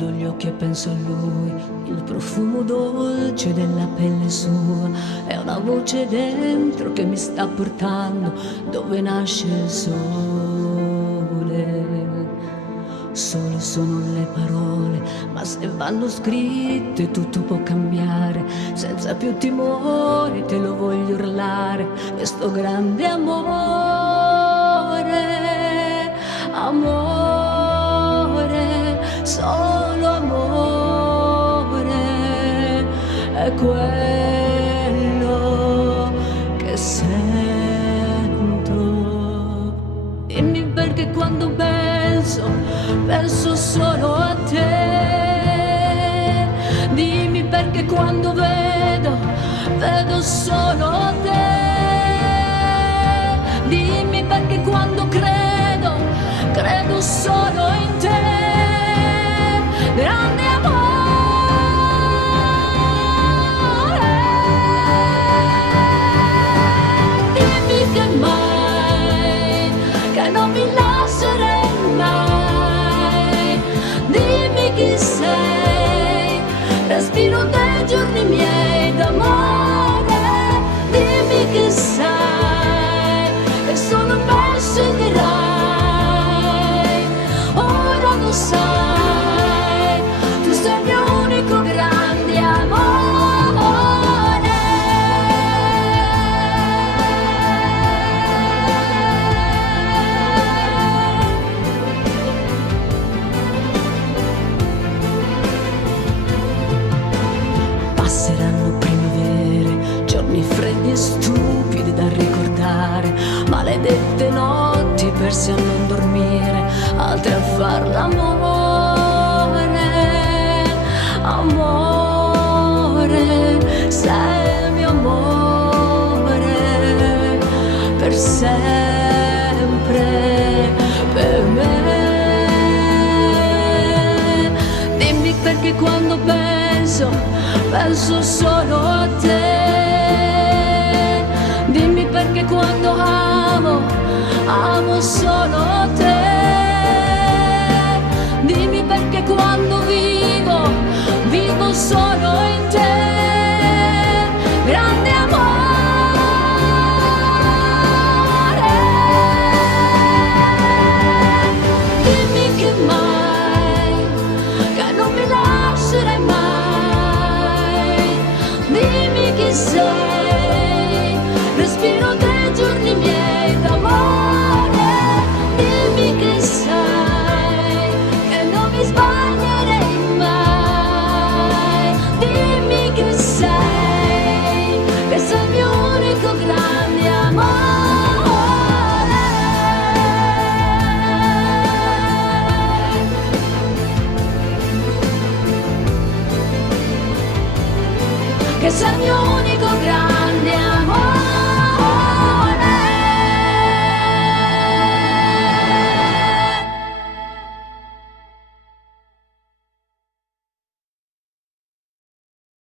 chiudo gli occhi e penso a lui, il profumo dolce della pelle sua, è una voce dentro che mi sta portando dove nasce il sole. Sole sono le parole, ma se vanno scritte tutto può cambiare. Senza più timore te lo voglio urlare, questo grande amore, amore, solo amore, è quello che sento. Dimmi perché quando penso solo a te. Dimmi perché quando vedo solo te. Dimmi perché quando credo solo in te. Grande amore. Dimmi che mai, che non mi lascerai mai. Dimmi chi sei, respiro dei giorni miei d'amore. Dimmi chi sei, che solo me sceglierai. Ora lo sai, tu sei il mio unico grande amore. Passeranno primavere, giorni freddi e stupidi da ricordare, maledette notti perse a non dormire, altre a far l'amore. Amore, sei il mio amore, per sempre, per me. Dimmi perché quando penso solo a te. Dimmi perché quando amo solo te.